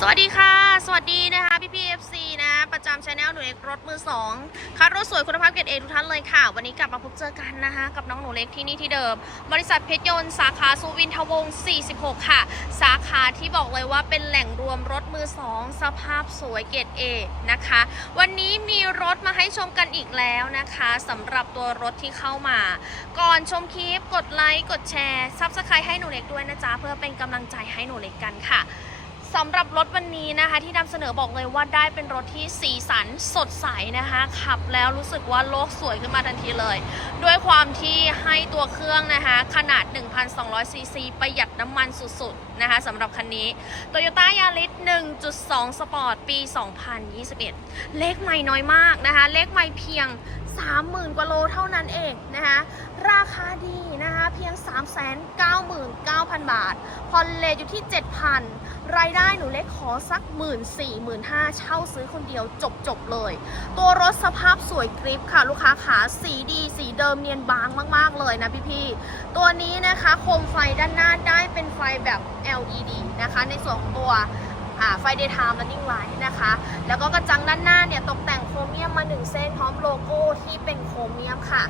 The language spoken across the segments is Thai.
สวัสดีค่ะ สวัสดีนะคะพี่พีเอฟซีนะ ประจำช anel หนูเล็กรถมือสองคัดรถสวยคุณภาพเกรดเอทุกท่านเลยค่ะ วันนี้กลับมาพบเจอกันนะคะ กับน้องหนูเล็กที่นี่ที่เดิม บริษัทเพชรยนต์สาขาสุวินทวงศ์46 ค่ะ สาขาที่บอกเลยว่าเป็นแหล่งรวมรถมือสองสภาพสวยเกรดเอนะคะ วันนี้มีรถมาให้ชมกันอีกแล้วนะคะสำหรับตัวรถที่เข้ามา ก่อนชมคลิปกดไลค์กดแชร์ซับสไครต์ให้หนูเล็กด้วยนะจ๊ะเพื่อเป็นกำลังใจให้หนูเล็กกันค่ะ สำหรับรถวันนี้นะคะ ที่นำเสนอบอกเลยว่าได้เป็นรถที่สีสันสดใสนะคะ ขับแล้วรู้สึกว่าโลกสวยขึ้นมาทันทีเลย ด้วยความที่ให้ตัวเครื่องนะคะ ขนาด 1,200 ซีซีประหยัดน้ำมันสุดๆนะคะสำหรับคันนี้ Toyota Yaris 1.2 Sport ปี 2021 เลขใหม่น้อยมากนะคะ เลขใหม่เพียง 30,000 กว่าโลเท่านั้นเองนะคะราคาดีนะคะเพียง 399,000 บาทผ่อนเลทอยู่ที่ 7,000 รายได้หนูเล็กขอสัก1 4 0 0 0 0 5เช่าซื้อคนเดียวจบจบๆเลย ตัวรถสภาพสวยกริปค่ะ ลูกค้าขาสีดีสีเดิมเนียนบางมาก ๆ เลยนะพี่ๆตัวนี้นะคะโคมไฟด้านหน้าได้เป็นไฟแบบ LED นะคะ ในส่วนของตัวอ่าไฟ daytime running light นะคะ แล้วก็กระจังด้านหน้าเนี่ยตกแต่งโครเมียมมา 1 เส้นพร้อมโลโก้ที่เป็นโครเมียมค่ะ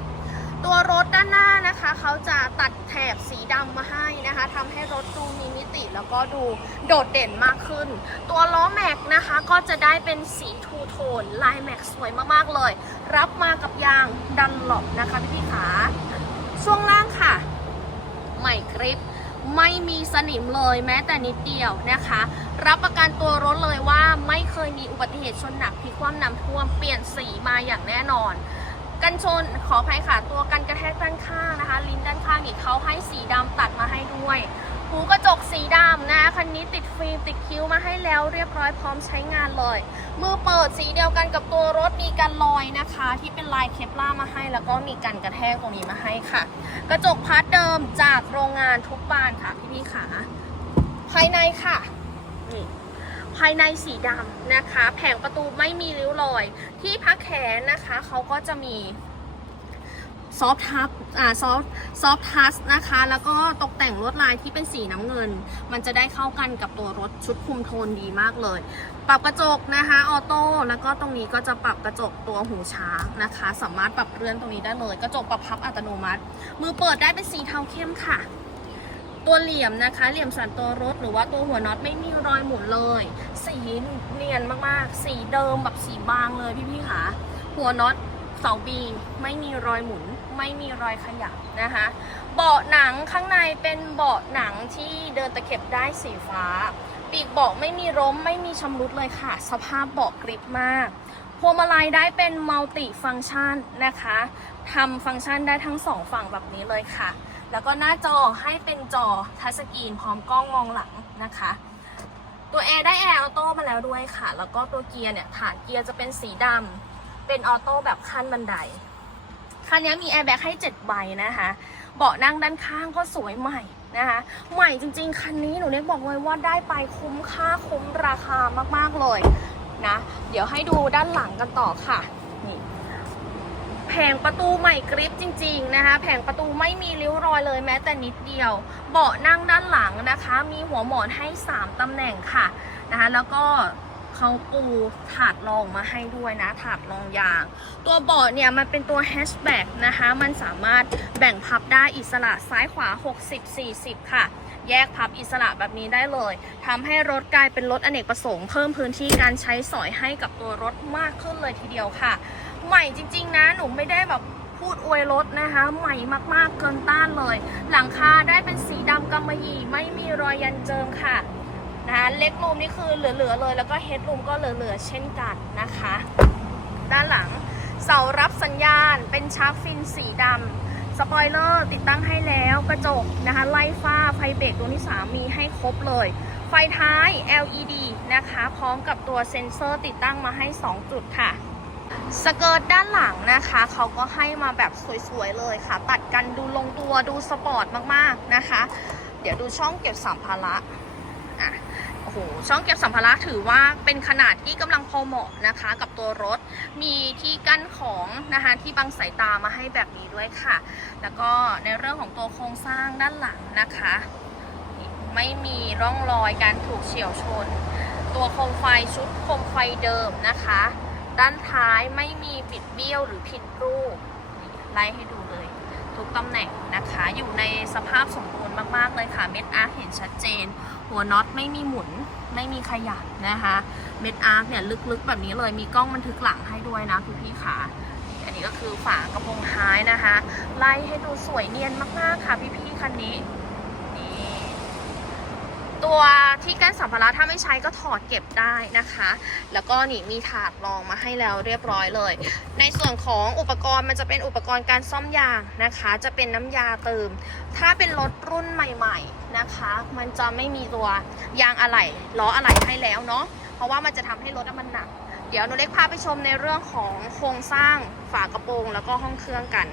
ตัวรถด้านหน้านะคะ เขาจะตัดแถบสีดำมาให้นะคะทำให้รถดูมี ติแล้วก็ดูโดดเด่นมากขึ้น ตัวล้อแม็กนะคะก็จะได้เป็นสีทูโทนลายแม็กสวยมากๆเลย รับมากับยางดันหลบนะคะพี่ๆขาช่วงล่างค่ะ ใหม่กริปไม่มีสนิมเลยแม้แต่นิดเดียวนะคะ รับประกันตัวรถเลยว่าไม่เคยมีอุบัติเหตุชนหนักพลิกคว่ำน้ำท่วมเปลี่ยนสีมาอย่างแน่นอน กันชนขออภัยค่ะตัวกันกระแทกด้านข้างนะคะ ลิ้นด้านข้างนี่เขาให้สีดำตัดมาให้ด้วย หูกระจกสีดำนะคันนี้ติดฟิล์มติดคิ้วมาให้แล้วเรียบร้อยพร้อมใช้งานเลย มือเปิดสีเดียวกันกับตัวรถมีกันรอยนะคะ ที่เป็นลายเคปล่ามาให้ แล้วก็มีกันกระแทกตรงนี้มาให้ค่ะ กระจกพาร์ทเดิมจากโรงงานทุกบานค่ะพี่พี่ขาภายในค่ะนี่ภายในสีดำนะคะ แผงประตูไม่มีริ้วรอย ที่พักแขนนะคะเขาก็จะมี ซอฟทับอ่าซอฟซอฟทัสนะคะ แล้วก็ตกแต่งลวดลายที่เป็นสีน้ำเงิน มันจะได้เข้ากันกับตัวรถชุดคุมโทนดีมากเลย ปรับกระจกนะคะออโต้แล้วก็ตรงนี้ก็จะปรับกระจกตัวหูช้างนะคะ สามารถปรับเลื่อนตรงนี้ได้เลย กระจกปรับพับอัตโนมัติ มือเปิดได้เป็นสีเทาเข้มค่ะตัวเหลี่ยมนะคะ เหลี่ยมสันตัวรถหรือว่าตัวหัวน็อตไม่มีรอยหมุนเลย สีเนียนมากๆ สีเดิมแบบสีบางเลยพี่ๆค่ะ หัวน็อตาบีไม่มีรอยหมุน ไม่มีรอยขยับนะคะ เบาะหนังข้างในเป็นเบาะหนังที่เดินตะเข็บได้สีฟ้า ปีกเบาะไม่มีล้มไม่มีชำรุดเลยค่ะ สภาพเบาะกริบมากพวงมาลัยได้เป็นมัลติฟังชันนะคะทำฟังก์ชันได้ทั้งสองฝั่งแบบนี้เลยค่ะ แล้วก็หน้าจอให้เป็นจอทัชสกรีนพร้อมกล้องมองหลังนะคะ ตัวแอร์ได้แอร์ออโต้มาแล้วด้วยค่ะ แล้วก็ตัวเกียร์เนี่ยฐานเกียร์จะเป็นสีดำ เป็นออโต้แบบขั้นบันได คันนี้มีแอร์แบ็กให้7ใบนะคะ เบาะนั่งด้านข้างก็สวยใหม่นะคะ ใหม่จริง ๆ คันนี้หนูเล็กบอกเลยว่าได้ไปคุ้มค่าคุ้มราคามากๆเลยนะ เดี๋ยวให้ดูด้านหลังกันต่อค่ะ นี่แผงประตูใหม่กริปจริง ๆ นะคะ แผงประตูไม่มีริ้วรอยเลยแม้แต่นิดเดียว เบาะนั่งด้านหลังนะคะ มีหัวหมอนให้ 3ตำแหน่งค่ะนะคะ แล้วก็ เขาปูถาดรองมาให้ด้วยนะ ถาดรองยาง ตัวเบาะเนี่ยมันเป็นตัวแฮชแบ็กนะคะ มันสามารถแบ่งพับได้อิสระซ้ายขวา 60-40 ค่ะ แยกพับอิสระแบบนี้ได้เลยทำให้รถกลายเป็นรถอเนกประสงค์เพิ่มพื้นที่การใช้สอยให้กับตัวรถมากขึ้นเลยทีเดียวค่ะ ใหม่จริง ๆ นะ หนูไม่ได้แบบพูดอวยรถนะคะ ใหม่มากๆเกินต้านเลย หลังคาได้เป็นสีดำกำมะหยี่ไม่มีรอยยันเจิมค่ะ นะเล็กรูมนี่คือเหลือๆเลย แล้วก็เฮดรูมก็เหลือๆเช่นกันนะคะ ด้านหลังเสารับสัญญาณเป็นชาร์กฟินสีดำสปอยเลอร์ติดตั้งให้แล้วกระจกนะคะ ไล่ฟ้าไฟเบรกตัวที่ 3 มีให้ครบเลย ไฟท้าย LED นะคะ พร้อมกับตัวเซ็นเซอร์ติดตั้งมาให้ 2 จุดค่ะสเกิร์ตด้านหลังนะคะ เขาก็ให้มาแบบสวยๆเลยค่ะ ตัดกันดูลงตัวดูสปอร์ตมากๆนะคะ เดี๋ยวดูช่องเก็บสัมภาระ อะโอ้โหช่องเก็บสัมภาระถือว่าเป็นขนาดที่กำลังพอเหมาะนะคะ กับตัวรถมีที่กั้นของนะคะที่บังสายตามาให้แบบนี้ด้วยค่ะ แล้วก็ในเรื่องของตัวโครงสร้างด้านหลังนะคะ ไม่มีร่องรอยการถูกเฉียวชน ตัวโคมไฟชุดโคมไฟเดิมนะคะ ด้านท้ายไม่มีบิดเบี้ยวหรือผิดรูปไล่ให้ดูเลย ทุกตำแหน่งนะคะ อยู่ในสภาพสมบูรณ์มากๆเลยค่ะ เม็ดอาร์คเห็นชัดเจน หัวน็อตไม่มีหมุนไม่มีขยับนะคะ เม็ดอาร์คเนี่ยลึกๆแบบนี้เลยมีกล้องบันทึกหลังให้ด้วยนะคุณพี่ขาอันนี้ก็คือฝากระโปรงท้ายนะคะ ไล่ให้ดูสวยเนียนมากๆค่ะพี่ๆคันนี้ ตัวที่กั้นสัมภาระถ้าไม่ใช้ก็ถอดเก็บได้นะคะ แล้วก็นี่มีถาดรองมาให้แล้วเรียบร้อยเลย ในส่วนของอุปกรณ์มันจะเป็นอุปกรณ์การซ่อมยางนะคะ จะเป็นน้ำยาเติม ถ้าเป็นรถรุ่นใหม่ๆนะคะ มันจะไม่มีตัวยางอะไหล่ล้ออะไหล่ให้แล้วเนาะเพราะว่ามันจะทำให้รถมันหนัก เดี๋ยวหนูเล็กพาไปชมในเรื่องของโครงสร้างฝากระโปรงแล้วก็ห้องเครื่องกัน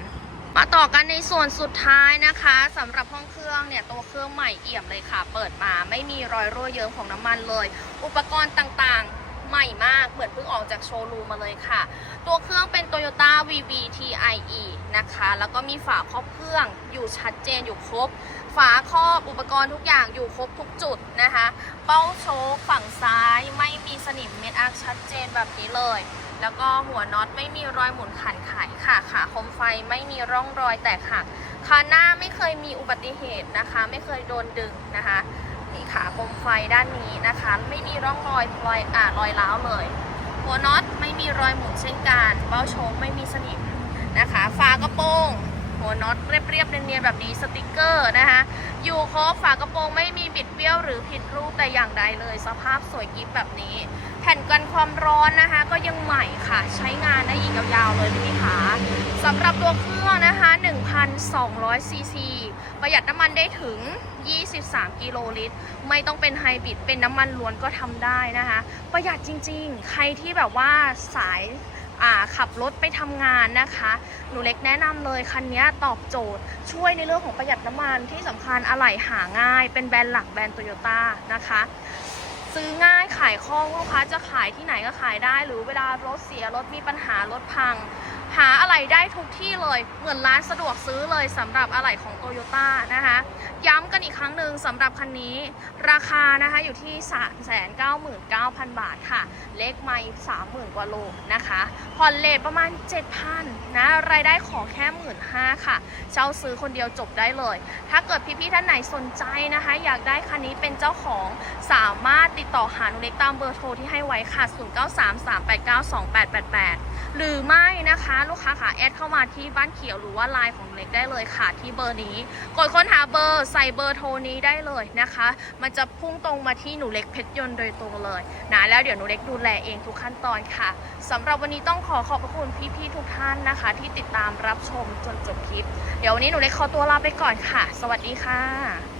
มาต่อกันในส่วนสุดท้ายนะคะสำหรับห้องเครื่องเนี่ยตัวเครื่องใหม่เอี่ยมเลยค่ะ เปิดมาไม่มีรอยรั่วเยิ้มของน้ำมันเลย อุปกรณ์ต่างๆใหม่มาก เหมือนเพิ่งออกจากโชว์รูมมาเลยค่ะ ตัวเครื่องเป็น Toyota VVTIE นะคะ แล้วก็มีฝาครอบเครื่องอยู่ชัดเจนอยู่ครบ ฝาครอบอุปกรณ์ทุกอย่างอยู่ครบทุกจุดนะคะ เป้าโชคฝั่งซ้ายไม่มีสนิมเม็ดอาร์คชัดเจนแบบนี้เลย แล้วก็หัวน็อตไม่มีรอยหมุนขันไขค่ะ ขาคมไฟไม่มีร่องรอยแตกหักขาหน้าไม่เคยมีอุบัติเหตุนะคะ ไม่เคยโดนดึงนะคะนี่ขาคมไฟด้านนี้นะคะ ไม่มีร่องรอยรอยอ่ารอยร้าวเลย หัวน็อตไม่มีรอยหมุนเช่นกันเบ้าโชคไม่มีสนิมนะคะฝากระโปรงหัวน็อตเรียบๆเนียนๆแบบนี้สติกเกอร์นะคะ อยู่ครบฝากระโปรงไม่มีบิดเบี้ยว หรือผิดรูปแต่อย่างใดเลย สภาพสวยกิฟแบบนี้ แผ่นกันความร้อนนะคะ ก็ยังใหม่ค่ะ ใช้งานได้อีกยาวๆเลยพี่คะสำหรับตัวเครื่องนะคะ1,200ซีซีประหยัดน้ำมันได้ถึง 23 กิโลลิตร ไม่ต้องเป็นไฮบริดเป็นน้ำมันล้วนก็ทำได้นะคะ ประหยัดจริงๆ ใครที่แบบว่าสาย ขับรถไปทำงานนะคะ หนูเล็กแนะนำเลยคันนี้ตอบโจทย์ ช่วยในเรื่องของประหยัดน้ำมันที่สำคัญอะไหล่หาง่าย เป็นแบรนด์หลักแบรนด์โตโยต้านะคะ ซื้อง่ายขายคล่องลูกค้าจะขายที่ไหนก็ขายได้ หรือเวลารถเสียรถมีปัญหารถพัง หาอะไหล่ได้ทุกที่เลย เหมือนร้านสะดวกซื้อเลยสำหรับอะไหล่ของโตโยต้านะคะ ย้ำกันอีกครั้งหนึ่งสำหรับคันนี้ ราคานะคะอยู่ที่ 3 9 9 0 0 0 บาทค่ะ เลขไม่30,000 กว่าโลนะคะผ่อนเลทประมาณ 7,000นะรายได้ขอแค่15,000ค่ะ เช่าซื้อคนเดียวจบได้เลย ถ้าเกิดพี่ๆท่านไหนสนใจนะคะ อยากได้คันนี้เป็นเจ้าของสามารถติดต่อหาหนูเล็กตามเบอร์โทรที่ให้ไว้ค่ะ 0933892888 หรือไม่นะคะลูกค้าค่ะแอดเข้ามาที่บ้านเขียวหรือว่าไลน์ของเล็กได้เลยค่ะที่เบอร์นี้ กดค้นหาเบอร์ใส่เบอร์โทรนี้ได้เลยนะคะ มันจะพุ่งตรงมาที่หนูเล็กเพชรยนต์โดยตรงเลยนะแล้วเดี๋ยวหนูเล็กดูแลเองทุกขั้นตอนค่ะสำหรับวันนี้ต้องขอขอบพระคุณพี่ๆทุกท่านนะคะ ที่ติดตามรับชมจนจบคลิป เดี๋ยววันนี้หนูเล็กขอตัวลาไปก่อนค่ะ สวัสดีค่ะ